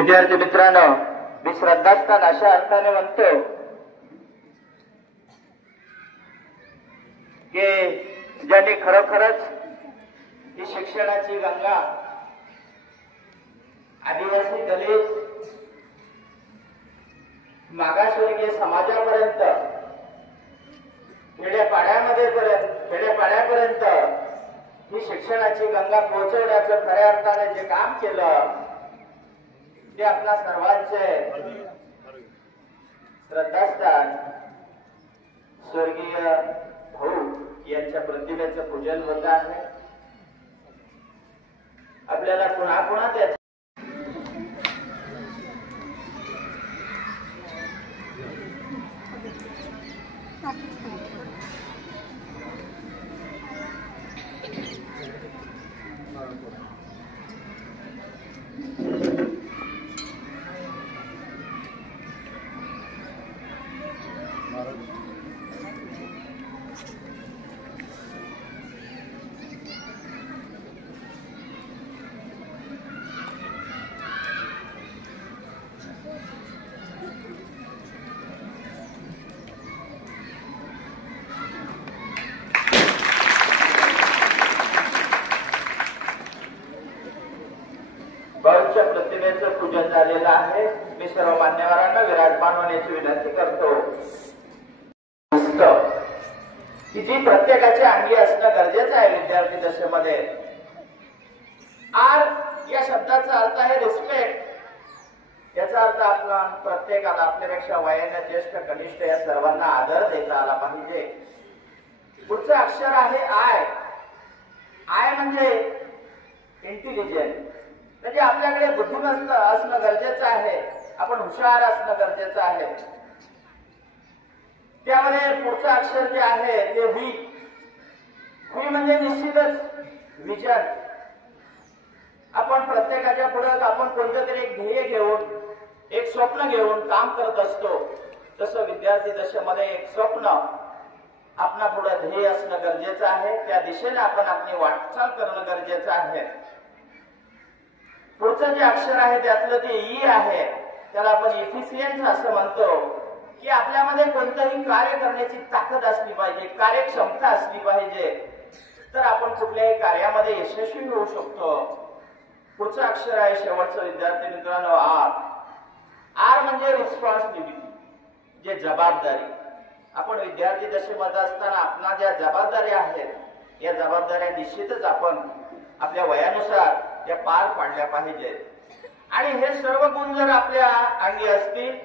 विद्यार्थी मित्रांनो, मी श्रद्धास्थान अशा अर्थाने म्हणतो की ज्यांनी खरोखरच ही शिक्षणाची गंगा आदिवासी दलित मागासवर्गीय समाजापर्यंत खेड्यापाड्यापर्यंत ही शिक्षणाची गंगा पोहोचवण्याचं खऱ्या अर्थाने जे काम केलं ते आपल्या सर्वांचे श्रद्धास्थान स्वर्गीय भाऊ यांच्या प्रतिमेचं पूजन होत आहे। आपल्याला पुन्हा पुन्हा त्याच प्रतिमेचं पूजन झालेलं आहे। मी सर्व मान्यवरांना विराजमान होण्याची विनंती करतो की जी प्रत्येकाची अंगी असणं गरजेचं आहे विद्यार्थी दशेमध्ये। आर या शब्दाचा अर्थ आहे रिस्पेक्ट। याचा अर्थ आपला प्रत्येकाला आपल्यापेक्षा वयाने ज्येष्ठ कनिष्ठ या सर्वांना आदर देता आला पाहिजे। पुढचं अक्षर आहे आय। आय म्हणजे इंटेलिजंट, म्हणजे आपल्याकडे बुद्धिमत्ता असणं गरजेचं आहे, आपण हुशार असणं गरजेचं आहे। त्यामध्ये पुढचं अक्षर जे आहे ते व्ही। व्ही म्हणजे निश्चितच विजन। आपण प्रत्येकाच्या पुढे आपण कोणतं तरी एक ध्येय घेऊन एक स्वप्न घेऊन काम करत असतो, तसं विद्यार्थी दशेमध्ये एक स्वप्न आपल्या पुढे ध्येय असणं गरजेचं आहे। त्या दिशेने आपण आपली वाटचाल करणं गरजेचं आहे। पुढचं जे अक्षर आहे त्यातलं ते ई आहे, त्याला आपण इफिशियन्स असं म्हणतो की आपल्यामध्ये कोणतंही कार्य करण्याची ताकद असली पाहिजे, कार्यक्षमता असली पाहिजे, तर आपण कुठल्याही कार्यामध्ये यशस्वी होऊ शकतो। पुढचं अक्षर आहे शेवटचं विद्यार्थी मित्रांनो आर। आर म्हणजे रिस्पॉन्सिबिलिटी, जे जबाबदारी। आपण विद्यार्थी दशेमध्ये असताना आपल्या ज्या जबाबदाऱ्या आहेत या जबाबदाऱ्या निश्चितच आपण आपल्या वयानुसार त्या पार पाडल्या पाहिजेत। आणि हे सर्व गुण जर आपल्या अंगी असतील,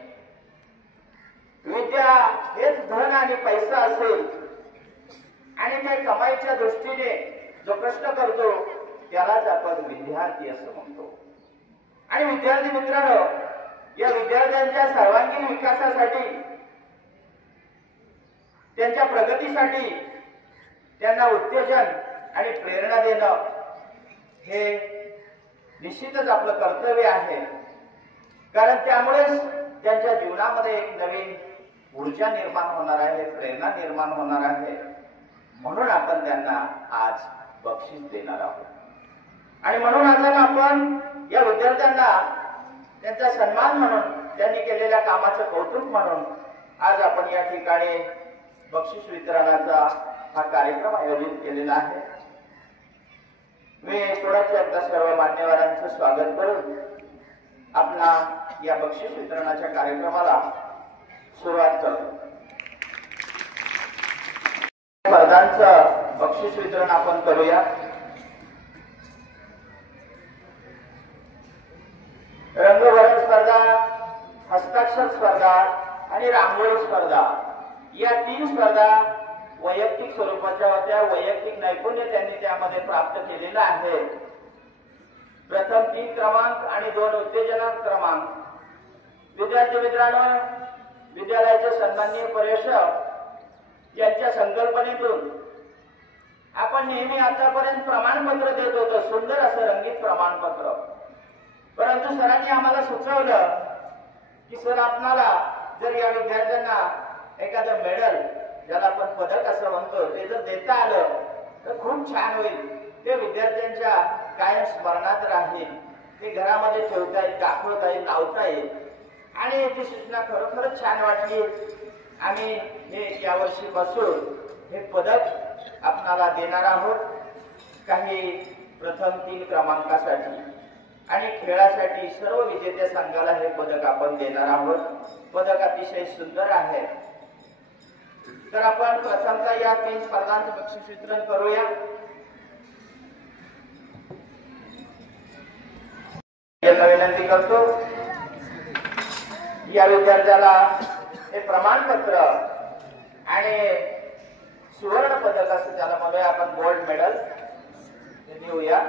विद्या हेच धन आणि पैसा असेल आणि ते कमाईच्या दृष्टीने जो कष्ट करतो त्यालाच आपण विद्यार्थी असं म्हणतो। आणि विद्यार्थी मित्रांनो, या विद्यार्थ्यांच्या सर्वांगीण विकासासाठी, त्यांच्या प्रगतीसाठी त्यांना उत्तेजन आणि प्रेरणा देणं हे निश्चितच आपलं कर्तव्य आहे। कारण त्यामुळेच त्यांच्या जीवनामध्ये एक नवीन ऊर्जा निर्माण होणार आहे, प्रेरणा निर्माण होणार आहे। म्हणून आपण त्यांना आज बक्षीस देणार आहोत। आणि म्हणून आज आपण या विद्यार्थ्यांना त्यांचा सन्मान म्हणून, त्यांनी केलेल्या कामाचं कौतुक म्हणून आज आपण या ठिकाणी बक्षीस वितरणाचा हा कार्यक्रम आयोजित केलेला आहे। मी थोड्याच एकदा सर्व मान्यवरांचं स्वागत करून आपला या बक्षीस वितरणाच्या कार्यक्रमाला सुरुवात करतो। स्पर्धांचं बक्षीस वितरण आपण करूया। रंगभरण स्पर्धा, हस्ताक्षर स्पर्धा आणि रांगोळी स्पर्धा या 3 स्पर्धा वैयक्तिक स्वरूपाच्या होत्या। वैयक्तिक नैपुण्य त्यांनी त्यामध्ये प्राप्त केलेलं आहे। प्रथम 3 क्रमांक आणि 2 उत्तेजनात्मक क्रमांक। विद्यार्थी मित्रांनो, विद्यालयाचे सन्माननीय पर्यवेक्षक यांच्या संकल्पनेतून आपण नेहमी आतापर्यंत प्रमाणपत्र देत होतो, सुंदर असं रंगीत प्रमाणपत्र। परंतु सरांनी आम्हाला सुचवलं की सर, आपणाला जर या विद्यार्थ्यांना एखादं मेडल, ज्याला आपण पदक असं म्हणतो, ते जर देता आलं तर खूप छान होईल, ते विद्यार्थ्यांच्या कायम स्मरणात राहील। ते घरामध्ये ठेवता येईल, दाखवता येईल, लावता येईल आणि ती सूचना खरोखरच छान वाटली. आम्ही हे यावर्षीपासून हे पदक आपणाला देणार आहोत. काही प्रथम 3 क्रमांकासाठी आणि खेळासाठी सर्व विजेत्या संघाला हे पदक आपण देणार आहोत. पदक अतिशय सुंदर आहे. तर आपण प्रथमतः या 3 स्पर्धांचे बक्षीस वितरण करूया. विनंती करतो या विद्यार्थ्याला हे प्रमाणपत्र आणि सुवर्ण पदक असं त्याला म्हणूया आपण, गोल्ड मेडल देऊया.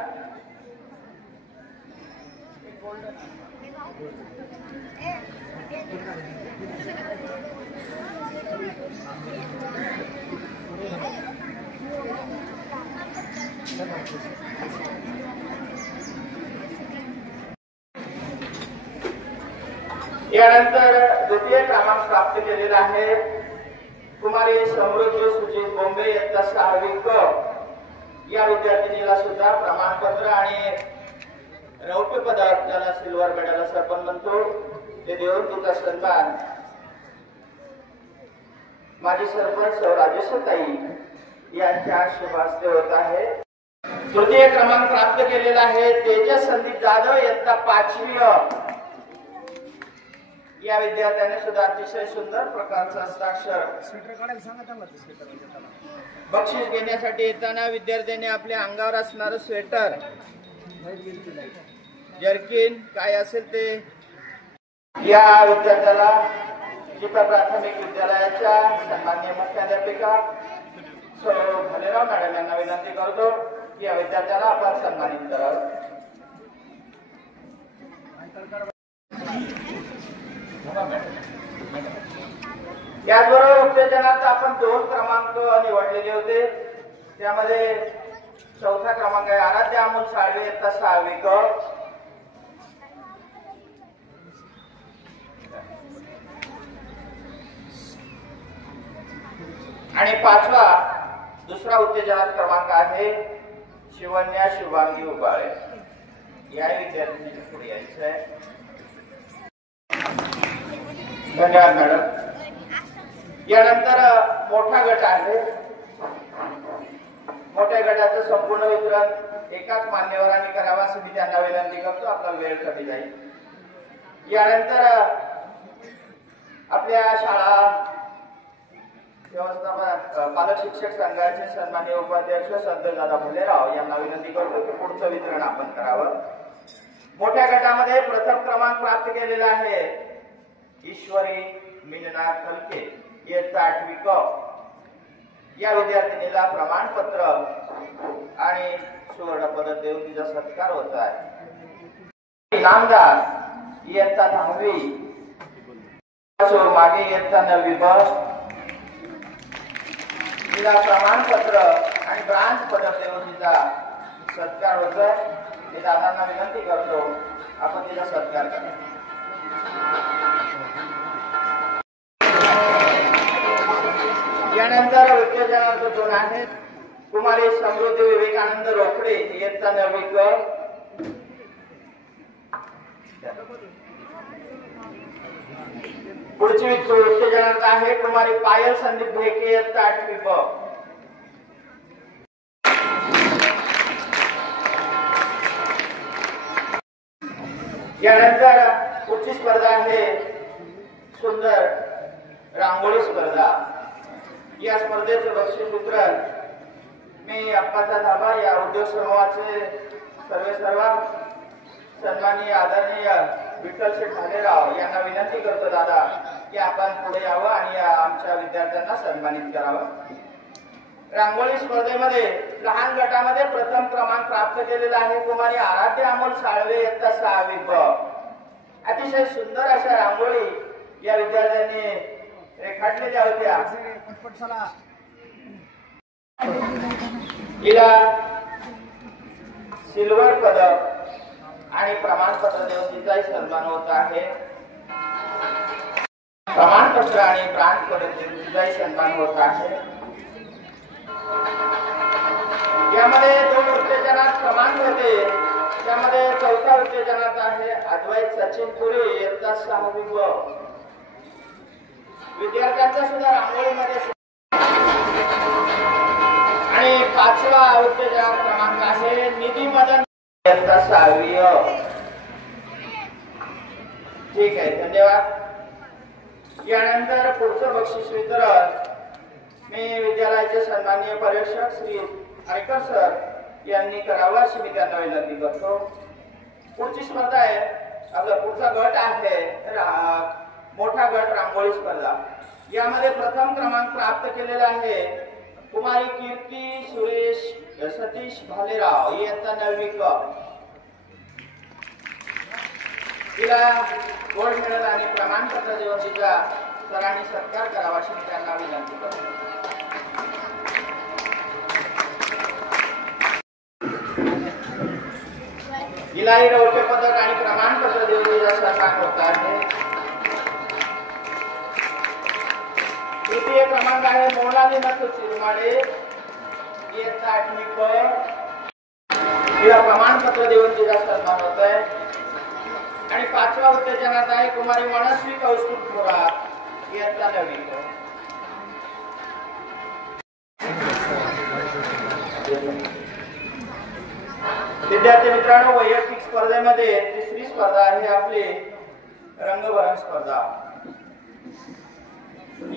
यानंतर द्वितीय क्रमांक प्राप्त केलेला आहे कुमारी समृद्धी सुजित बोंबे इयत्ता 6वी क. या विद्यार्थिनीला सुद्धा प्रमाणपत्र आणि रौप्य पदक, ज्याला सिल्वर मेडल असं आपण म्हणतो, ते देऊन तिचा सन्मान माजी सरपंच राजेशताई यांच्या शुभ हस्ते होत आहे. तृतीय क्रमांक प्राप्त केलेला आहे तेजस संदीप जाधव इयत्ता 5वी अ. या विद्यार्थ्याने सुद्धा अतिशय सुंदर प्रकारचं हस्ताक्षर. बक्षीस घेण्यासाठी येताना विद्यार्थ्यांनी आपल्या अंगावर असणारं स्वेटर, जर्किन काय असेल ते या विद्यार्थ्याला जिल्हा प्राथमिक विद्यालयाच्या सन्माननीय मुख्याध्यापिका सौ भालेराव मॅडम यांना विनंती करतो की या विद्यार्थ्याला आपण सन्मानित करावं. याचबरोबर उत्तेजनात आपण 2 क्रमांक निवडलेले होते. त्यामध्ये 4था क्रमांक आहे आराध्य अमोल साळवे इयत्ता 6वी क. आणि 5वा दुसरा उत्तेजनात क्रमांक आहे शिवन्या शुभांगी उबाळे. या विद्यार्थ्यांनी पुढे यायचं आहे. धन्यवाद मॅडम. यानंतर मोठा गट आहे. मोठ्या गटाचं संपूर्ण वितरण एकाच मान्यवरांनी करावं असं मी त्यांना विनंती करतो. आपला वेळ कमी जाईल. यानंतर आपल्या शाळा व्यवस्थापन पालक शिक्षक संघाचे सन्माननीय उपाध्यक्ष संतदादा भालेराव यांना विनंती करतो की पुढचं वितरण आपण करावं. मोठ्या गटामध्ये प्रथम क्रमांक प्राप्त केलेला आहे ईश्वरी मीनना कलके इयत्ता 8वी क. या विद्यार्थिनीला प्रमाणपत्र आणि सुवर्ण पदक देऊन तिचा सत्कार होत आहे. इनामदार इयत्ता 10वी, मागे इयत्ता 9वी ब. तिला प्रमाणपत्र आणि ब्रांच पदक देऊन तिचा सत्कार होत आहे. मी दादांना विनंती करतो आपण तिचा सत्कार करा. यानंतर उत्तेजनार्थ 2 आहेत कुमारी समृद्धी विवेकानंद रोकडे इयत्ता 9वी क. पुढची उत्तेजनार्थ आहे कुमारी पायल संदीप भेके इयत्ता 8वी ब. यानंतर पुढची स्पर्धा आहे सुंदर रांगोळी स्पर्धा. या स्पर्धेचे बक्षीस वितरण मी अप्पाचा धाबा या उद्योग समूहाचे सर्वेसर्वा सन्माननीय आदरणीय विठ्ठल शेठ भालेराव यांना विनंती करतो दादा की आपण पुढे यावं आणि आमच्या विद्यार्थ्यांना सन्मानित करावं. रांगोळी स्पर्धेमध्ये लहान गटामध्ये प्रथम क्रमांक प्राप्त केलेला आहे कुमारी आराध्य अमोल साळवे इयत्ता 6वी ब. अतिशय सुंदर अशा रांगोळी या विद्यार्थ्यांनी रेखाटलेल्या होत्या. हिला सिल्वर पदक आणि प्रमाणपत्र देऊन तिचाही सन्मान होत आहे. प्रमाणपत्र आणि ब्रांच पदक देऊन तिचाही सन्मान होत आहे. यामध्ये 2 उत्तेजनात क्रमांक होते त्यामध्ये चौथा उत्तेजनात आहे अद्वैत सचिन पुरी इयत्ता 6वी ब. विद्यार्थ्यांचा सुद्धा रांगोळीमध्ये. आणि 5वा उत्तेजना क्रमांक आहे निधी मदन इयत्ता 6वी अ. ठीक आहे, धन्यवाद. यानंतर पुढचं बक्षीस वितरण मी विद्यालयाचे सन्माननीय पर्यवेक्षक श्री आयकर सर यांनी करावं अशी मी त्यांना विनंती करतो. पुढची स्पर्धा आहे, आपला पुढचा गट आहे मोठा गट रांगोळी स्पर्धा. यामध्ये प्रथम क्रमांक प्राप्त केलेला आहे कुमारी कीर्ती सुरेश सतीश भालेराव इयत्ता 9वी क. तिला गोल्ड मेडल आणि प्रमाणपत्र देऊन तिचा सरांनी सत्कार करावा अशी मी त्यांना विनंती करतो. तिलाही रौप्य पदक आणि प्रमाणपत्र देऊन तिचा सत्कार होत आहे. तृतीय क्रमांक आहे मोनाली नथू चिरमाळे इयत्ता 8वी क. तिला प्रमाणपत्र देऊन तिचा सन्मान होत आहे. आणि 5वा उत्तेजनात आहे कुमारी मनस्वी कौस्तुभ थोरात इयत्ता 9वी क. विद्यार्थी मित्रांनो, वैयक्तिक स्पर्धेमध्ये तिसरी स्पर्धा आहे आपली रंगभरण स्पर्धा.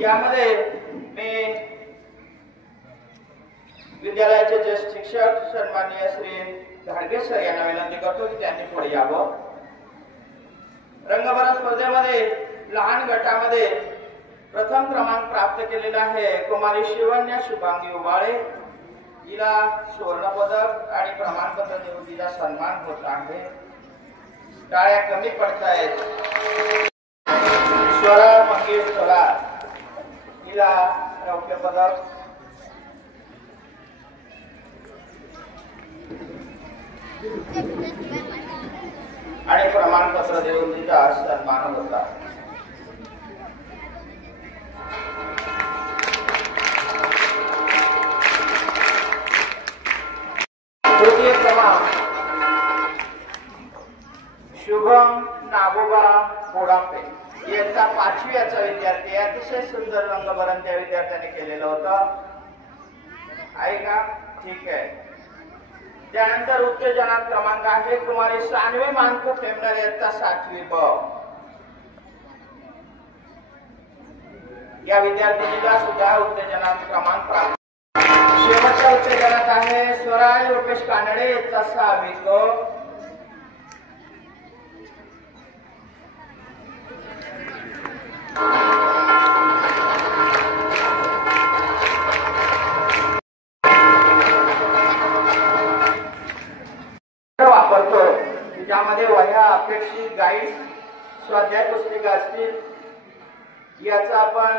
यामध्ये मी विद्यालयाचे ज्येष्ठ शिक्षक सन्माननीय श्री धाडगे सर यांना विनंती करतो की त्यांनी पुढे यावं. रंगभरण स्पर्धेमध्ये लहान गटामध्ये प्रथम क्रमांक प्राप्त केलेला आहे कुमारी शिवन्या शुभांगी उबाळे. तिला सुवर्ण पदक आणि प्रमाणपत्र देऊन तिचा सन्मान होत आहे. टाळ्या कमी पडतायत. स्वरा मंगेश सोलार तिला रौप्य पदक आणि प्रमाणपत्र देऊन तिचा सन्मान होता. तृतीय क्रमांक शुभम नागोबा बोडापे इयत्ता 5वी याचा विद्यार्थी. अतिशय सुंदर रंगभरण त्या विद्यार्थ्याने केलेलं होतं आहे का? ठीक आहे. त्यानंतर उत्तेजनात क्रमांक आहे कुमारी सानवी मानको फेमनर इयत्ता 7वी ब. या विद्यार्थिनीला सुद्धा उत्तेजनात क्रमांक प्राप्त. शेवटच्या उत्तेजनात आहे स्वराज रुपेश कानडे इयत्ता 6वी क. वापरतो ज्यामध्ये वह्या अपेक्षित गाईड स्वाध्याय पुस्तिका असतील. याचा आपण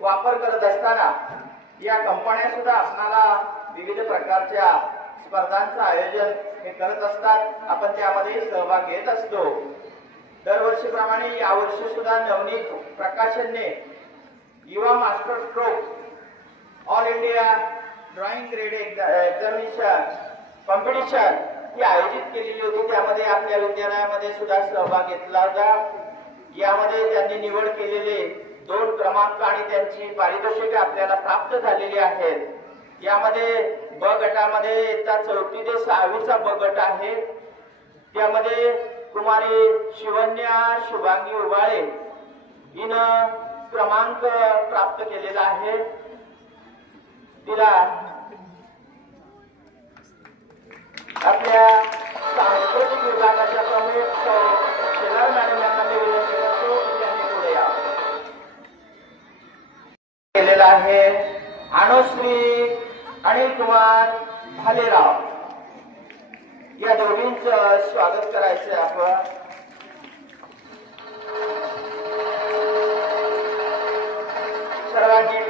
वापर करत असताना या कंपन्या सुद्धा आपल्याला विविध प्रकारच्या स्पर्धांचं आयोजन हे करत असतात. आपण त्यामध्ये सहभाग घेत असतो. दरवर्षीप्रमाणे यावर्षी सुद्धा नवनीत प्रकाशनने युवा master stroke all India drawing grade examination competition ही आयोजित केलेली होती. त्यामध्ये आपल्या विद्यालयामध्ये सुद्धा सहभाग घेतला होता. यामध्ये त्यांनी निवड केलेले 2 क्रमांक आणि त्यांची पारितोषिके आपल्याला प्राप्त झालेली आहेत. यामध्ये ब गटामध्ये इयत्ता 4थी ते 6वीचा ब गट आहे. त्यामध्ये कुमारी शिवन्या शुभांगी उबाळे हिनं क्रमांक प्राप्त केलेला आहे. तिला आपल्या सांस्कृतिक विभागाच्या प्रमुख शेलार मॅडम यांना मी विनंती करतो की त्यांनी पुढे यावं. केलेला आहे अनुश्री अनिल कुमार भालेराव या दोघींचं स्वागत करायचं आपण. सर्वांनी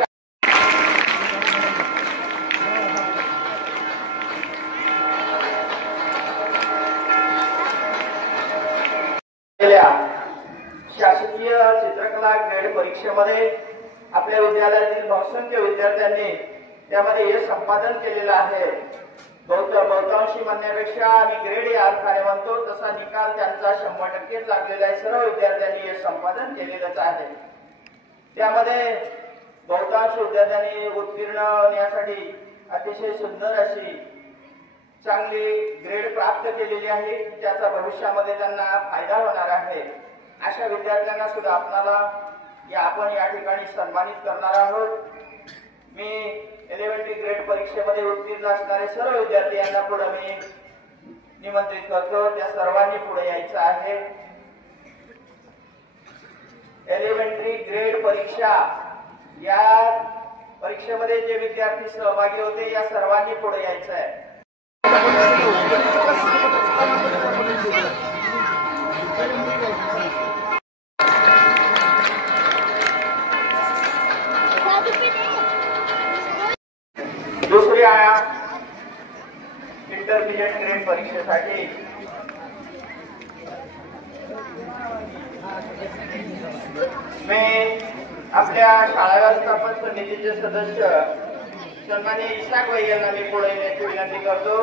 शासकीय चित्रकला ग्रेड परीक्षेमध्ये आपल्या विद्यालयातील बहुसंख्य विद्यार्थ्यांनी त्यामध्ये यश संपादन केलेलं आहे. बहुतांशी म्हणण्यापेक्षा आम्ही ग्रेड या अर्थाने म्हणतो तसा निकाल त्यांचा 100% लागलेला आहे. सर्व विद्यार्थ्यांनी हे संपादन केलेलंच आहे. त्यामध्ये बहुतांश विद्यार्थ्यांनी उत्तीर्ण होण्यासाठी अतिशय सुंदर अशी चांगली ग्रेड प्राप्त केलेली आहे. त्याचा भविष्यामध्ये त्यांना फायदा होणार आहे. अशा विद्यार्थ्यांना सुद्धा आपण या ठिकाणी सन्मानित करणार आहोत. मी एलिमेंटरी ग्रेड परीक्षेमध्ये उत्तीर्ण असणारे सर्व विद्यार्थी यांना पुढे मी निमंत्रित करतो. त्या सर्वांनी पुढे यायचं आहे. एलिमेंटरी ग्रेड परीक्षा या परीक्षेमध्ये जे विद्यार्थी सहभागी होते या सर्वांनी पुढे यायचं आहे. दुसऱ्या इंटरमिजिएट ग्रेड परीक्षेसाठी मी आपल्या शाळा व्यवस्थापन समितीचे सदस्य सन्माननीय इसाक भाई यांना मी पुढे येण्याची विनंती करतो.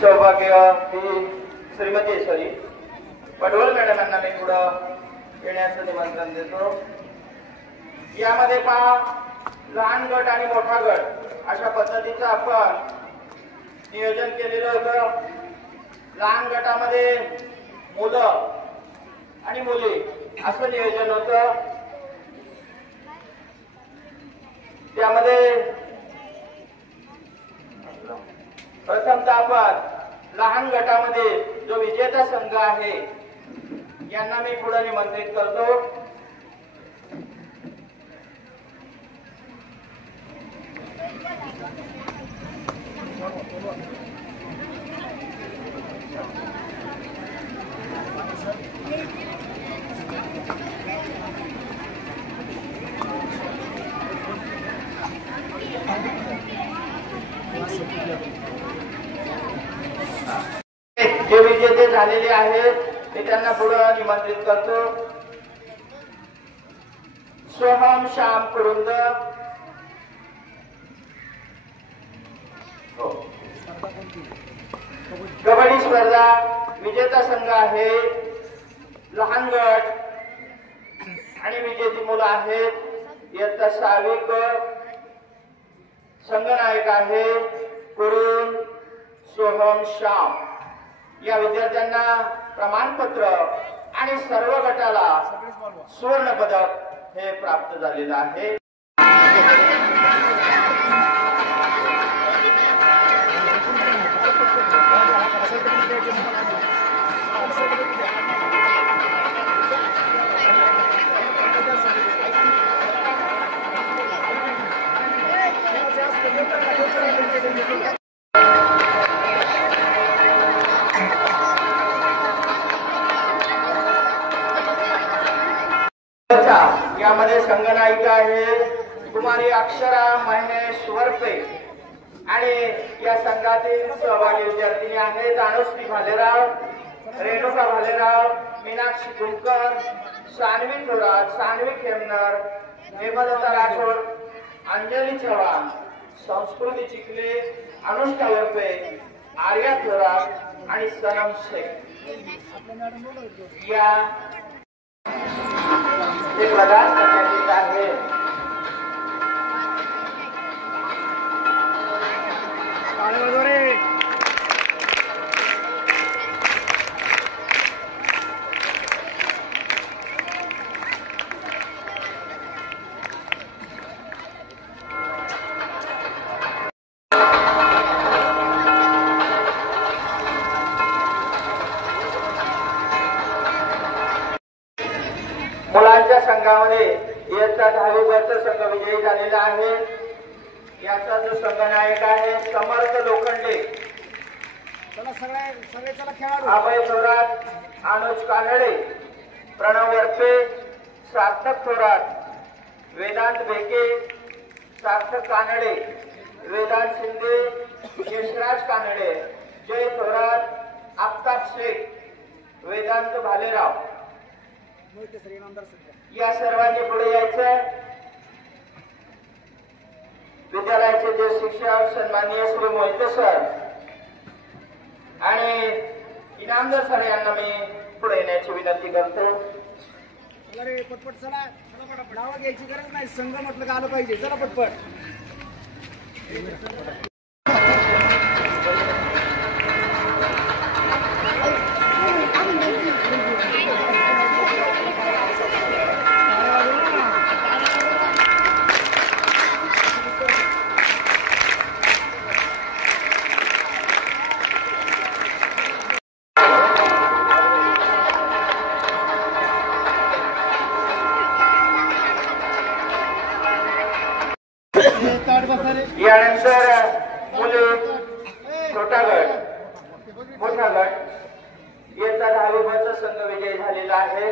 सौभाग्य श्रीमती पडवळ मॅडम यांना मी पुढे येण्याचं निमंत्रण देतो. यामध्ये लहान गट आणि मोठा गट अशा पद्धतीचं आपण नियोजन केलेलं होतं. लहान गटामध्ये मुलं आणि मुली असं नियोजन होतं. त्यामध्ये प्रथमतः आपण लहान गटामध्ये जो विजेता संघ आहे यांना मी पुढे निमंत्रित करतो. जे विजेते झालेले आहेत ते त्यांना पुढे निमंत्रित करतो. सोहम श्याम कुरुंद, कबड्डी स्पर्धा विजेता संघ आहे. लहान गट आणि विजेती मुलं आहेत. इयत्ता 6वी संघनायक आहे कुरुंद सोहम श्याम. या विद्यार्थ्यांना प्रमाणपत्र आणि सर्व गटाला सुवर्ण पदक हे प्राप्त झालेलं आहे. यामध्ये संघनायिका आहे कुमारी अक्षरा महेश वरपे आणि या संघातील सहभागी विद्यार्थिनी आहेत अनुश्री भालेराव, रेणुका भालेराव, मीनाक्षी कुलकर, सानवी थोरात, सानवी खेमनर, हेमलता राठोड, अंजली चव्हाण, संस्कृती चिखले, अनुष्का वरपे, आर्या थोरात आणि सनम शेख या एक प्रदान करण्यात येत आहे. मुलांच्या संघामध्ये इयत्ता 10वी संघ विजयी झालेला आहे. याचा जो संघनायक आहे समर्थ लोखंडे, अभय थोरात, अनुज कानडे, प्रणव वरपे, सार्थक थोरात, वेदांत बेके, सार्थक कानडे, वेदांत शिंदे, यशराज कानडे, जय थोरात, आफ्ताब शेख वेदांत भालेराव या सर्वांनी पुढे यायचंय। विद्यालयाचे जे शिक्षक सन्माननीय श्री मोहिते सर आणि इनामदार सर यांना मी पुढे येण्याची विनंती करतो। अरे पटपट चला, नाव घ्यायची गरज नाही, संघ म्हटलं का आलं पाहिजे, चला पटपट। यानंतर मुले छोटा गट मोठा गट इयत्ता 10वीचा संघ विजयी झालेला आहे।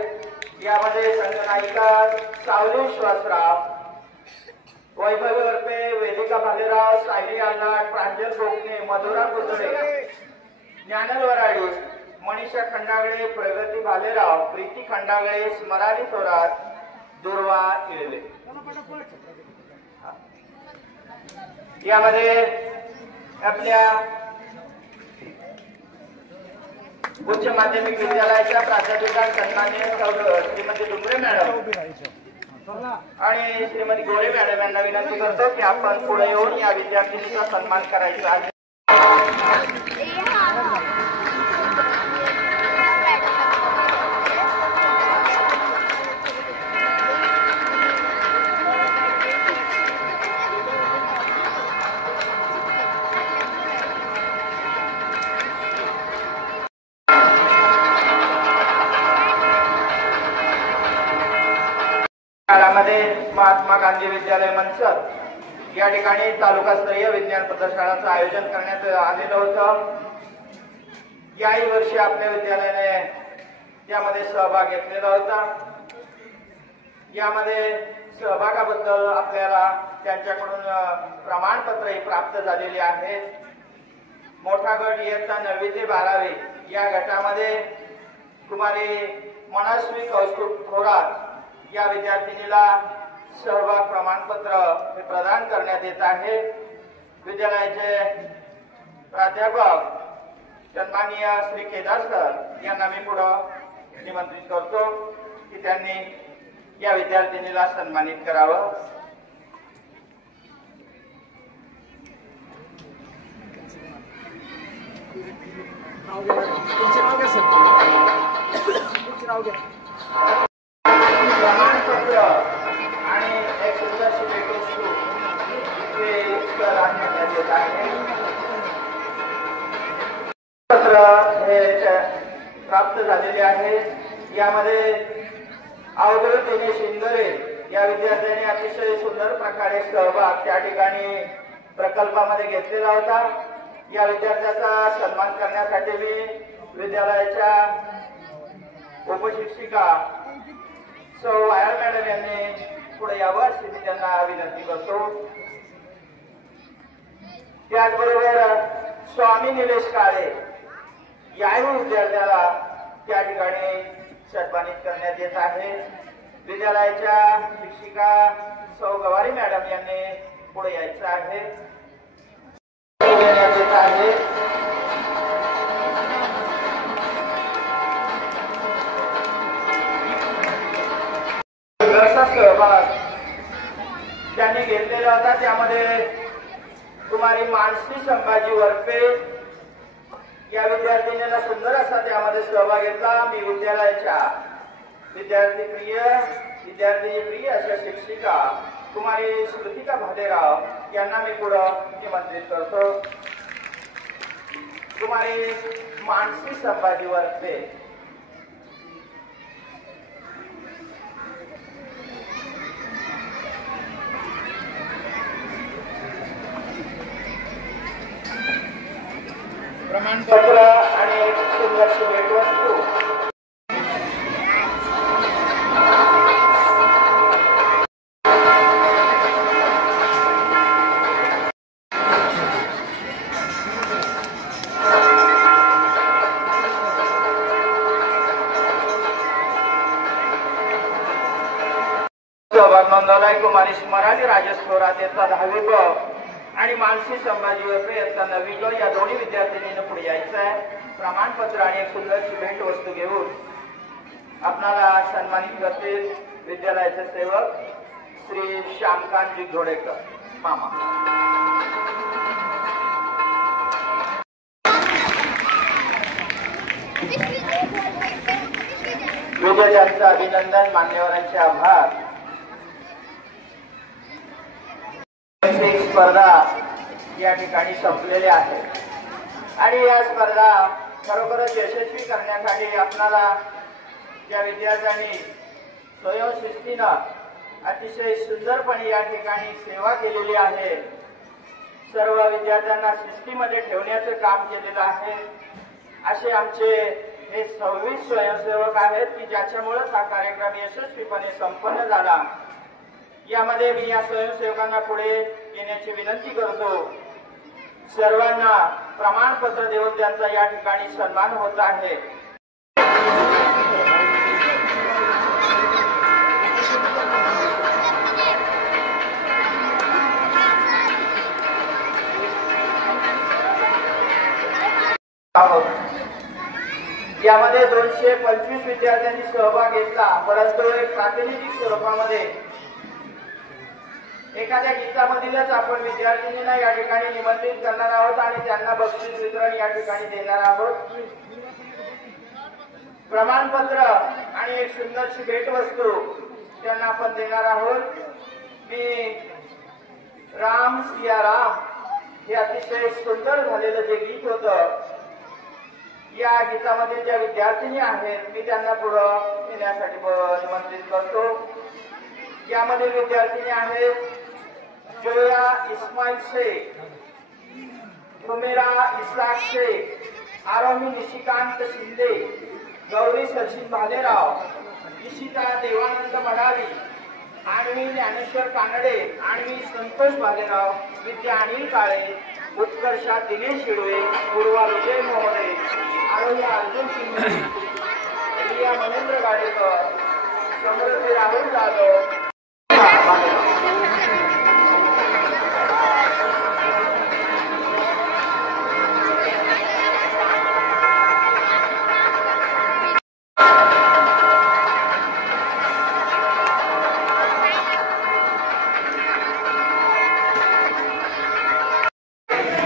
यामध्ये संघनायिका सावली विश्वासराव, वैभव वरपे, वेदिका भालेराव, सायली आल्हाट, प्रांजल गोखणे, मधुरा कुजडे, ज्ञानल वराडी, मनीषा खंडागळे, प्रगती भालेराव, प्रीती खंडागळे, स्मराली थोरात, दुर्वा इळवे। यामध्ये आपल्या उच्च माध्यमिक विद्यालयाच्या प्राध्यापिका सन्माननीय श्रीमती डुंगरे मॅडम आणि श्रीमती गोरे मॅडम यांना विनंती करतो की आपण पुढे येऊन या विद्यार्थिनीचा सन्मान करायचा आहे। काळामध्ये महात्मा गांधी विद्यालय मनसर या ठिकाणी तालुकास्तरीय विज्ञान प्रदर्शनाचं आयोजन करण्यात आलेलं होतं। याही वर्षी आपल्या विद्यालयाने यामध्ये सहभाग घेतलेला होता। यामध्ये सहभागाबद्दल आपल्याला त्यांच्याकडून प्रमाणपत्रही प्राप्त झालेली आहेत। मोठा गट इयत्ता 9वी ते 12वी या गटामध्ये कुमारी मनस्वी कौस्तुभ थोरात या विद्यार्थिनीला सहभाग प्रमाणपत्र प्रदान करण्यात येत आहे। विद्यालयाचे प्राध्यापक सन्माननीय श्री केदार सर यांना मी पुढे निमंत्रित करतो की त्यांनी या विद्यार्थिनीला सन्मानित करावं। प्रमाणपत्र आणि एक सुंदरशी भेटवस्तू देत आहे। पत्र हे प्राप्त झालेले आहे। यामध्ये अवधूत दिनेश इंदरे या विद्यार्थ्यांनी अतिशय सुंदर प्रकारे सहभाग त्या ठिकाणी प्रकल्पामध्ये घेतलेला होता। या विद्यार्थ्याचा सन्मान करण्यासाठी मी विद्यालयाच्या उपशिक्षिका सौ आयर मॅडम यांनी पुढे यावं अशी मी त्यांना विनंती करतो। त्याचबरोबर स्वामी निलेश काळे याही विद्यार्थ्याला त्या ठिकाणी सन्मानित करण्यात येत आहे। विद्यालयाच्या शिक्षिका सौ गवारी मॅडम यांनी पुढे यायचं आहे। देण्यात येत आहे। सहभाग त्यांनी घेतलेला होता। त्यामध्ये कुमारी मानसी संभाजी वरपे या विद्यार्थिनीला सुंदर असा त्यामध्ये सहभाग घेतला। मी विद्यालयाच्या विद्यार्थी प्रिय अशा शिक्षिका कुमारी श्रुतिका भालेराव यांना मी पुढे निमंत्रित करतो। कुमारी मानसी संभाजी वरपे प्रमाणपत्र आणि सुंदरशी भेटवस्तू कुमारी स्मराली राजेश थोरात इयत्ता 10वी ब आणि मानसी संभाजी वरपे इयत्ता 9वी ग या दोन्ही विद्यार्थिनींना पुढे यायचं आहे. प्रमाणपत्र आणि एक सुंदरशी भेट वस्तू घेऊन आपणाला सन्मानित करतील विद्यालयाचे सेवक श्री श्यामकांतजी घोडेकर मामा. विद्यार्थ्यांचं अभिनंदन, मान्यवरांचे आभार. स्पर्धा या ठिकाणी संपलेली आहे आणि या स्पर्धा खरोखरच यशस्वी करण्यासाठी आपणाला ज्या विद्यार्थ्यांनी स्वयंशिस्तीनं अतिशय सुंदरपणे या ठिकाणी सेवा केलेली आहे, सर्व विद्यार्थ्यांना शिस्तीमध्ये ठेवण्याचं काम केलेलं आहे. असे आमचे हे 26 स्वयंसेवक आहेत की ज्याच्यामुळेच हा कार्यक्रम यशस्वीपणे संपन्न झाला. यामध्ये मी या स्वयंसेवकांना पुढे येण्याची विनंती करतो. सर्वांना प्रमाणपत्र देऊन त्यांचा या ठिकाणी सन्मान होत आहे. यामध्ये 225 विद्यार्थ्यांनी सहभाग घेतला, परंतु एक प्रातिनिधिक स्वरूपामध्ये एखाद्या गीतामधीलच आपण विद्यार्थिनींना या ठिकाणी निमंत्रित करणार आहोत आणि त्यांना बक्षीस वितरण या ठिकाणी देणार आहोत. प्रमाणपत्र आणि एक सुंदरशी भेटवस्तू त्यांना आपण देणार आहोत. मी राम सिया राम हे अतिशय सुंदर झालेलं जे गीत होतं, या गीतामध्ये ज्या विद्यार्थिनी आहेत मी त्यांना पुढे येण्यासाठी निमंत्रित करतो. यामधील विद्यार्थिनी आहेत जोया इस्माईल शेख, हुमेरा इसाक शेख, आरोही निशिकांत शिंदे, गौरी सचिन भालेराव, इशिता देवानंद मडावी, आणवी ज्ञानेश्वर कानडे, आणवी संतोष भालेराव, विद्या अनिल काळे, उत्कर्षा दिनेश शिडवे, पूर्वा विजय मोहरे, आरोही अर्जुन शिंदे, रिया महेंद्र गाडेकर, समृद्धी राहुल जाधव.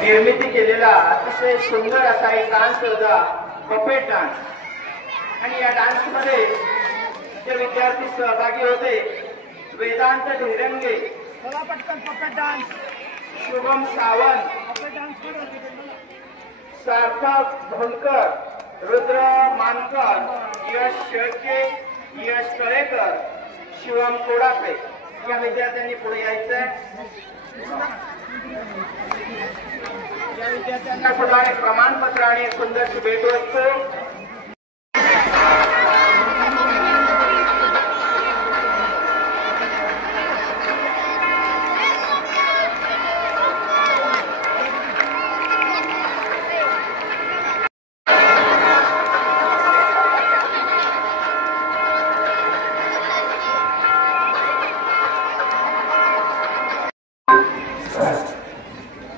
निर्मिती केलेला अतिशय सुंदर असा एक डान्स होता, पपेट डान्स. आणि या डान्स मध्ये जे विद्यार्थी सहभागी होते, वेदांत ढेरंगे, पपेट डान्स, शुभम सावंत, सार्थक ढोलकर, रुद्र मानकर, यश शेळके, यश कळेकर, शिवम कोडापे या विद्यार्थ्यांनी पुढे यायचंय. या विद्यार्थ्यांना सुद्धा एक प्रमाणपत्र आणि एक सुंदरशी भेटवस्तू.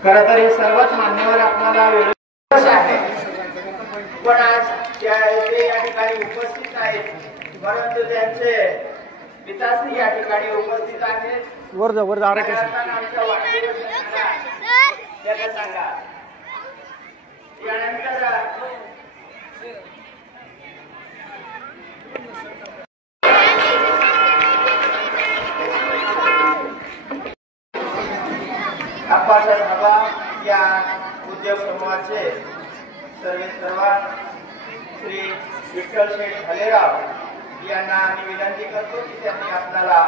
खरं तर हे सर्वच मान्यवर आपल्याला वेळ आहे, पण आज ते या ठिकाणी उपस्थित आहेत, परंतु त्यांचे पिताश्री या ठिकाणी उपस्थित आहेत. वर आमचा वाढदिवस त्याला सांगा. यानंतर अप्पासाहेब हवा या उद्योग समूहाचे सर्वेसर्वा श्री विठ्ठल शेठ भालेराव यांना आम्ही विनंती करतो की त्यांनी आपल्याला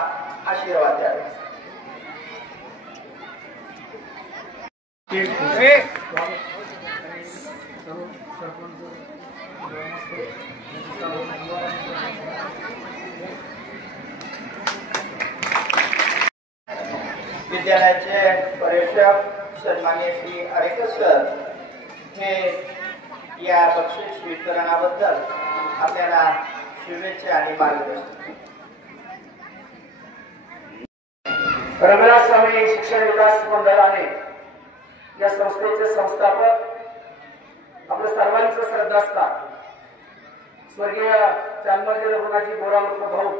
आशीर्वाद द्यावे. विद्यालयाचे पर्यटक सन्मान्य श्री आरेकर सर हे या बक्षीस वितरणाबद्दल आपल्याला शुभेच्छा आणि मार्गदर्शन. रंगनाथ स्वामी शिक्षण विकास मंडळाने या संस्थेचे संस्थापक आपलं सर्वांचं श्रद्धास्थान स्वर्गीय चांदमाजी रघुनाथजी बोराम भाऊ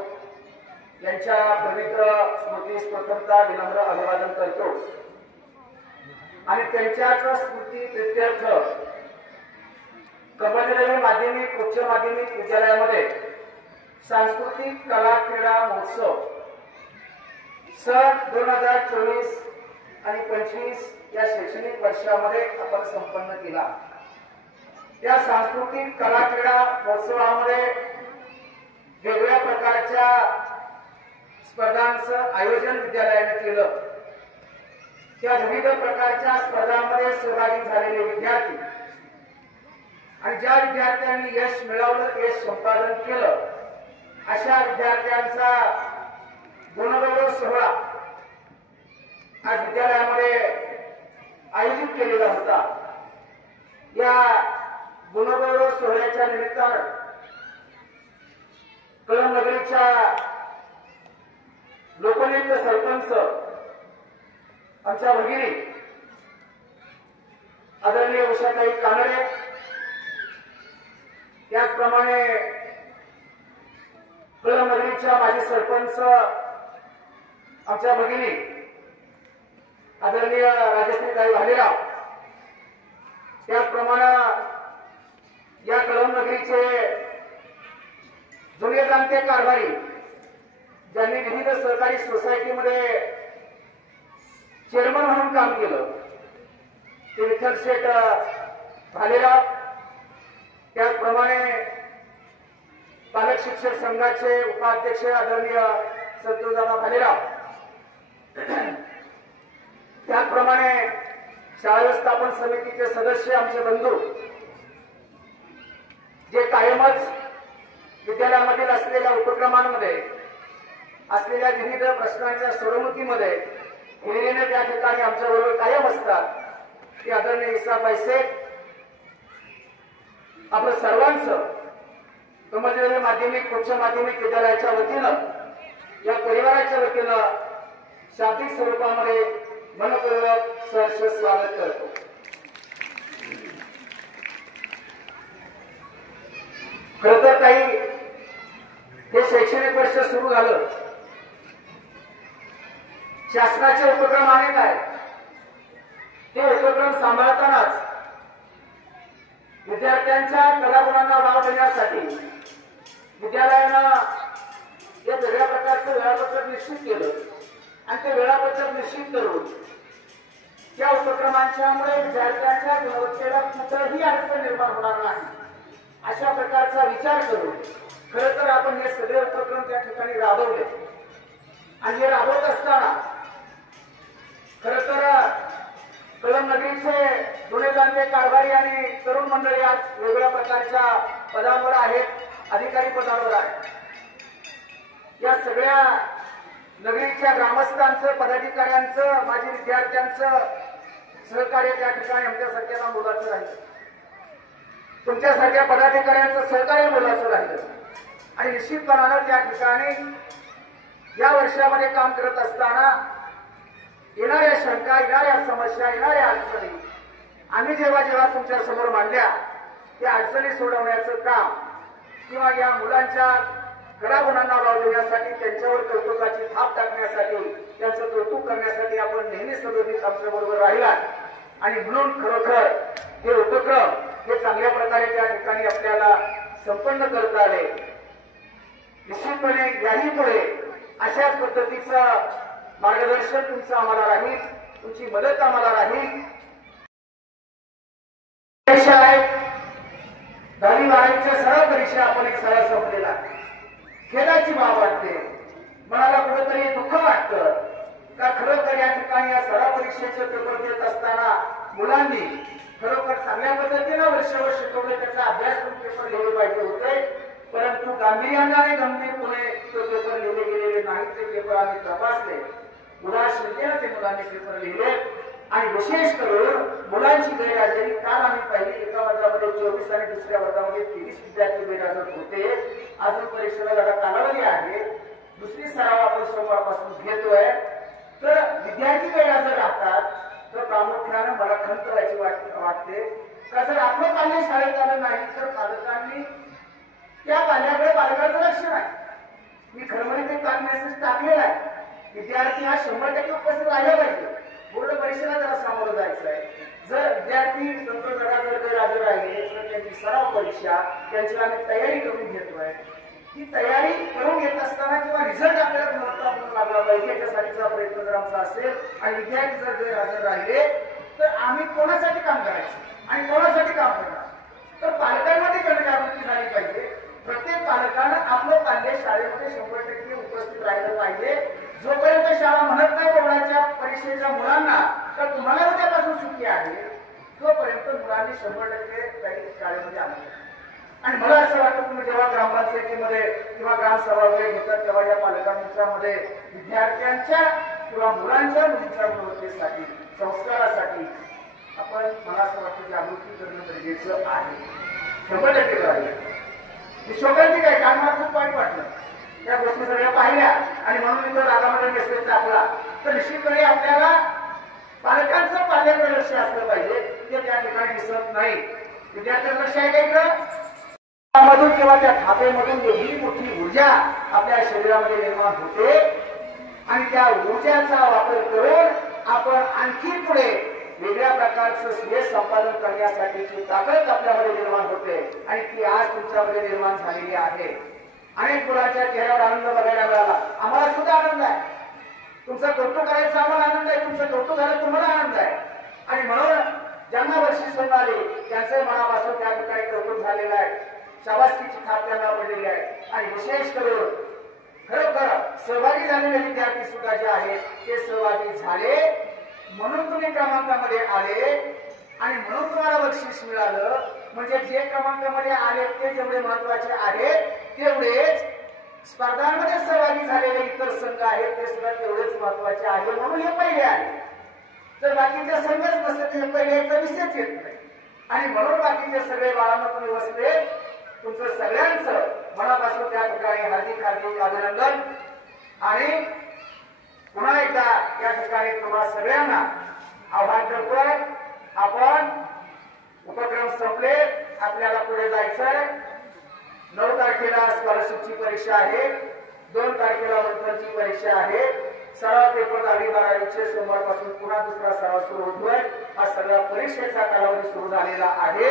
यांच्या पवित्र स्मृतीस प्रथमतः विनम्र अभिवादन करतो आणि त्यांच्याच स्मृती प्रित्यर्थ कमलदेवी माध्यमिक उच्च माध्यमिक विद्यालयामध्ये सांस्कृतिक कला क्रीडा महोत्सव सन 2024 आणि 25 या शैक्षणिक वर्षामध्ये आपण संपन्न केला। या सांस्कृतिक कला क्रीडा महोत्सवामध्ये वेगवेगळ्या प्रकारच्या स्पर्धांचं आयोजन विद्यालयाने केलं। त्या विविध प्रकारच्या स्पर्धांमध्ये सहभागी झालेले विद्यार्थी आणि ज्या विद्यार्थ्यांनी यश मिळवलं, यश संपादन केलं, अशा विद्यार्थ्यांचा गुणगौरव सोहळा आज विद्यालयामध्ये आयोजित केलेला होता। या गुणगौरव सोहळ्याच्या निमित्तानं कळंब नगरीच्या लोकनियुक्त सरपंच आमच्या भगिनी आदरणीय उषाताई कानडे, त्याचप्रमाणे कळंब नगरीच्या माजी सरपंच आमच्या भगिनी आदरणीय राजश्रीताई भालेराव, त्याचप्रमाणे या कळंब नगरीचे जुने जाणते कारभारी ज्यांनी विविध सहकारी सोसायटीमध्ये चेअरमन म्हणून काम केलं, ते विठ्ठल शेठ भालेराव, त्याचप्रमाणे पालक शिक्षक संघाचे उपाध्यक्ष आदरणीय संतोषदादा भालेराव, त्याचप्रमाणे शाळा व्यवस्थापन समितीचे सदस्य आमचे बंधू जे कायमच विद्यालयामधील असलेल्या उपक्रमांमध्ये असलेल्या विविध प्रश्नांच्या सोडवणुकीमध्ये हिरिरीने त्या ठिकाणी आमच्याबरोबर कायम असतात, ते आदरणीय इसाबाई शेख, आपलं सर्वांचं कमलदेवी माध्यमिक उच्च माध्यमिक विद्यालयाच्या वतीनं या परिवाराच्या वतीनं शाब्दिक स्वरूपामध्ये मनपूर्वक सहर्ष स्वागत करतो। खरं तर काही हे शैक्षणिक वर्ष सुरू झालं, शासनाचे उपक्रम अनेक आहेत, ते उपक्रम सांभाळतानाच विद्यार्थ्यांच्या कलागुणांना वाव देण्यासाठी विद्यालयानं एक वेगळ्या प्रकारचं वेळापत्रक निश्चित केलं आणि ते वेळापत्रक निश्चित करून त्या उपक्रमांच्यामुळे विद्यार्थ्यांच्या गुणवत्तेला कुठंही अडचण निर्माण होणार नाही अशा प्रकारचा विचार करून खरं तर आपण हे सगळे उपक्रम त्या ठिकाणी राबवले आणि हे राबवत असताना खरं तर कळंब नगरीचे जुने जाणते कारभारी आणि तरुण मंडळी आज वेगवेगळ्या प्रकारच्या पदांवर आहेत, अधिकारी पदांवर आहेत। या सगळ्या नगरीच्या ग्रामस्थांचं, पदाधिकाऱ्यांचं, माजी विद्यार्थ्यांचं सहकार्य त्या ठिकाणी आमच्यासारख्या मुलाचं राहिलं, तुमच्यासारख्या पदाधिकाऱ्यांचं सहकार्य मुलाचं राहिलं आणि निश्चितपणानं त्या ठिकाणी या वर्षामध्ये काम करत असताना येणाऱ्या शंका, येणाऱ्या समस्या, येणाऱ्या अडचणी आम्ही जेव्हा जेव्हा तुमच्या समोर मांडल्या, त्या अडचणी सोडवण्याचं काम किंवा या मुलांच्या कलागुणांना वाव देण्यासाठी, त्यांच्यावर कौतुकाची थाप टाकण्यासाठी, त्यांचं कौतुक करण्यासाठी आपण नेहमी सदोदित आमच्या बरोबर राहिला आणि म्हणून खरोखर हे उपक्रम हे चांगल्या प्रकारे त्या ठिकाणी आपल्याला संपन्न करता आले। निश्चितपणे याही पुढे अशाच पद्धतीचं मार्गदर्शन तुमचं आम्हाला राहील, तुमची मदत आम्हाला राहील। 10वी-12वीच्या सराव परीक्षा आपण एक सराव संपलेला, खेळाची बाब वाटते, मनाला कुठेतरी दुःख वाटतं का खरोखर या ठिकाणी या सराव परीक्षेचे पेपर देत असताना मुलांनी खरोखर चांगल्या पद्धतीनं वर्षभर शिकवले, त्याचा अभ्यास करून पेपर लिहिले पाहिजे होते, परंतु गांभीर्याने आणि गंभीरपणे तो पेपर लिहिले गेलेले नाही। ते पेपर आम्ही तपासले, उदासीनतेने ते मुलांनी पेपर लिहिले आणि विशेष करून मुलांची गैरहजेरी काल आम्ही पाहिली, एका वर्गामध्ये 24 आणि दुसऱ्या वर्गामध्ये 23 विद्यार्थी गैरहजर होते। अजून परीक्षेला जरा कालावधी आहे, दुसरी सराव आपण सोमवारपासून घेतोय, तर विद्यार्थी गैरहजर राहतात तर प्रामुख्यानं मला खंत व्हायची वाटते का जर आपलं पाल्य शाळेत आलं नाही तर पालकांनी त्या पाल्याकडे पालकांचं लक्ष नाही. मी खरं म्हणजे ते काल मेसेज टाकलेला आहे. विद्यार्थी हा 100% उपस्थित राहिला पाहिजे. बोर्ड परीक्षेला त्याला सामोरं जायचं आहे. जर विद्यार्थी जर गैरहजर राहिले तर त्यांची सराव परीक्षा त्यांची आम्ही तयारी करून घेतोय. ही तयारी करून घेत असताना किंवा रिझल्ट आपल्याला महत्त्वपूर्ण लागला पाहिजे याच्यासाठीचा प्रयत्न जर आमचा असेल आणि विद्यार्थी जर गैरहजर राहिले तर आम्ही कोणासाठी काम करायचं आणि कोणासाठी काम करणार. तर पालकांमध्ये जनजागृती झाली पाहिजे. प्रत्येक पालकानं आपलं पाल्य शाळेमध्ये 100% उपस्थित राहिलं पाहिजे. जोपर्यंत शाळा म्हणत नाही बोर्डाच्या परीक्षेच्या मुलांना तर तुम्हाला उद्यापासून सुट्टी आहे तोपर्यंत मुलांनी 100% काही शाळेमध्ये आलं. आणि मला असं वाटतं तुम्ही जेव्हा ग्रामपंचायतीमध्ये किंवा ग्रामसभा वगैरे घेतात तेव्हा या पालकांच्यामध्ये विद्यार्थ्यांच्या किंवा मुलांच्या मुलींच्या गुणवत्तेसाठी संस्कारासाठी आपण मला असं वाटतं जागृती करणं गरजेचं आहे. 100% करायला शोकांती काय काल मला खूप वाईट वाटलं. या गोष्टी सगळ्या पाहिल्या आणि म्हणून मी जर रागामध्ये मेसेज टाकला तर निश्चितपणे आपल्याला पालकांचं पाल्याकडे लक्ष असलं पाहिजे. ते त्या ठिकाणी दिसत नाही. विद्यार्थ्यांचं लक्ष आहे का इकडं मधून किंवा त्या थापेमधून एवढी मोठी ऊर्जा आपल्या शरीरामध्ये निर्माण होते आणि त्या ऊर्जाचा वापर करून आपण आणखी पुढे वेगळ्या प्रकारचं श्रेय संपादन करण्यासाठीची ताकद आपल्यामध्ये निर्माण होते आणि ती आज तुमच्यामध्ये निर्माण झालेली आहे. अनेक मुलांच्या चेहऱ्यावर आनंद बघायला मिळाला. आम्हाला सुद्धा आनंद आहे. तुमचं कौतुक करायचं आम्हाला आनंद आहे. तुमचं कौतुक झालं तुम्हाला आनंद आहे. आणि म्हणून ज्यांना बक्षीस मिळाली त्यांचं मनापासून त्या ठिकाणी कौतुक झालेलं आहे. शाबासकीची थाप त्यांना पडलेली आहे. आणि विशेष करून खरोखर सहभागी झालेले विद्यार्थी सुद्धा जे आहेत ते सहभागी झाले म्हणून तुम्ही क्रमांकामध्ये आले आणि म्हणून तुम्हाला बक्षीस मिळालं. म्हणजे जे क्रमांकामध्ये आले ते जेवढे महत्वाचे आहेत तेवढेच स्पर्धांमध्ये सहभागी झालेले इतर संघ आहेत ते सुद्धा तेवढेच महत्वाचे आहे. म्हणून हे पहिले आले. तर बाकीचे संघच नसते ते पहिले याचा विषयच येत नाही. आणि म्हणून बाकीचे सगळे बाळांना तुम्ही बसले. तुमचं सगळ्यांचं मनापासून त्या ठिकाणी हार्दिक हार्दिक अभिनंदन. आणि पुन्हा एकदा या ठिकाणी तुम्हा सगळ्यांना आव्हान करतोय. आपण उपक्रम संपले. आपल्याला पुढे जायचंय. 9 तारखेला स्कॉलरशिपची परीक्षा आहे. 2 तारखेला वर्तनची परीक्षा आहे. सराव पेपर 10वी-12वीचे सोमवारपासून पुन्हा दुसरा सराव सुरू होतोय. हा सगळा परीक्षेचा कालावधी सुरू झालेला आहे.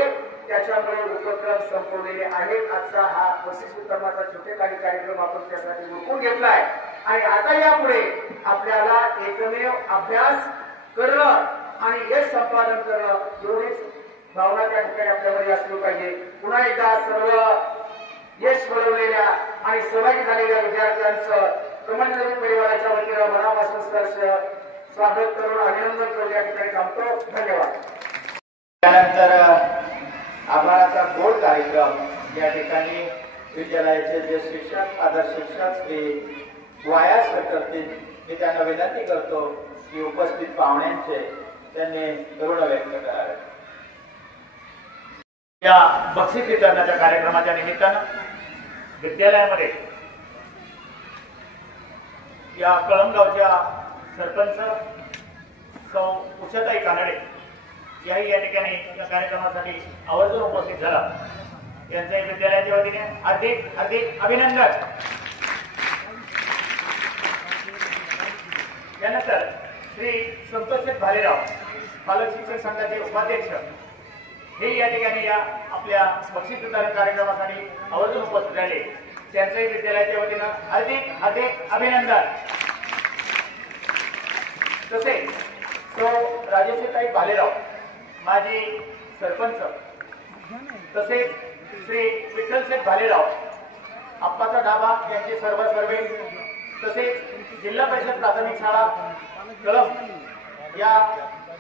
त्याच्यामुळे उपक्रम संपवलेले आहेत. आजचा हा बक्षीस वितरणाचा छोटे काही कार्यक्रम आपण त्यासाठी रोखून घेतलाय. आणि आता यापुढे आपल्याला एकमेव अभ्यास करणं आणि यश संपादन करणं एवढीच भावना त्या ठिकाणी आपल्यामध्ये असली पाहिजे. पुन्हा एकदा सर्व यश मिळवलेल्या आणि सहभागी झालेल्या विद्यार्थ्यांचं कमलनवी परिवाराच्या वतीनं मनापासून सहर्ष स्वागत करून अभिनंदन करून या ठिकाणी थांबतो. धन्यवाद. त्यानंतर आभाराचा गोड कार्यक्रम या ठिकाणी विद्यालयाचे जे शिक्षक आदर्श शिक्षक श्री वाया सर करतील. मी त्यांना विनंती करतो की उपस्थित पाहुण्यांचे त्यांनी करुणा व्यक्त करावे. या बक्षीस वितरणाच्या कार्यक्रमाच्या निमित्तानं विद्यालयामध्ये या कळमगावच्या सरपंच सौ उषाताई कानडे याही या ठिकाणी या कार्यक्रमासाठी आवर्जून उपस्थित झाला. यांचे विद्यालयाच्या वतीने हार्दिक हार्दिक अभिनंदन. त्यानंतर श्री संतोष भालेराव पालक शिक्षण संघाचे उपाध्यक्ष हे या ठिकाणी या आपल्या बक्षीस वितरण कार्यक्रमासाठी आवर्जून उपस्थित झाले. त्यांच्याही विद्यालयाच्या वतीनं हार्दिक हार्दिक अभिनंदन. तसेच सौ राजेशताई भालेराव माजी सरपंच तसेच श्री विठ्ठलशेठ भालेराव आप्पाचा ढाबा यांचे सर्व सर्वे तसेच जिल्हा परिषद प्राथमिक शाळा कळम या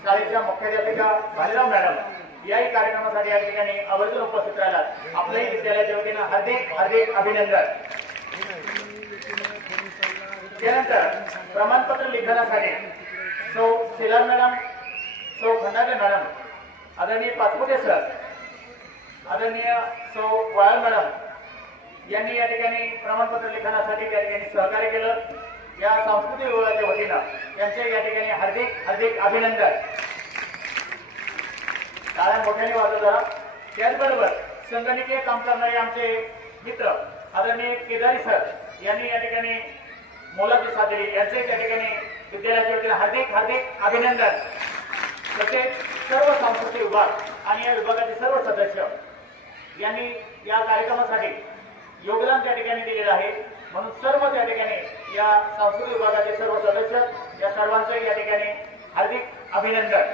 शाळेच्या मुख्याध्यापिका भालेराव मॅडम याही कार्यक्रमासाठी या ठिकाणी आवर्जून उपस्थित राहिलात. आपल्याही विद्यालयाच्या वतीनं हार्दिक हार्दिक अभिनंदन. त्यानंतर प्रमाणपत्र लिखाणासाठी सौ शेलार मॅडम सौ खंडाटे मॅडम आदरणीय पाचपुते सर आदरणीय सौ वायल मॅडम यांनी या ठिकाणी प्रमाणपत्र लिखाणासाठी त्या ठिकाणी सहकार्य केलं. या सांस्कृतिक विभागाच्या वतीनं त्यांचे या ठिकाणी हार्दिक हार्दिक अभिनंदन. टाळ्या मोठ्याने वाजव जरा. त्याचबरोबर संगणकीय काम करणारे आमचे मित्र आदरणीय केदारी सर यांनी या ठिकाणी मोलाची साथ दिली, यांचे त्या ठिकाणी विद्यालयाच्या वतीने हार्दिक हार्दिक अभिनंदन. तसेच सर्व सांस्कृतिक विभाग आणि या विभागाचे सर्व सदस्य यांनी या कार्यक्रमासाठी योगदान त्या ठिकाणी दिलेलं आहे. म्हणून सर्व त्या ठिकाणी या सांस्कृतिक विभागाचे सर्व सदस्य या सर्वांचे या ठिकाणी हार्दिक अभिनंदन.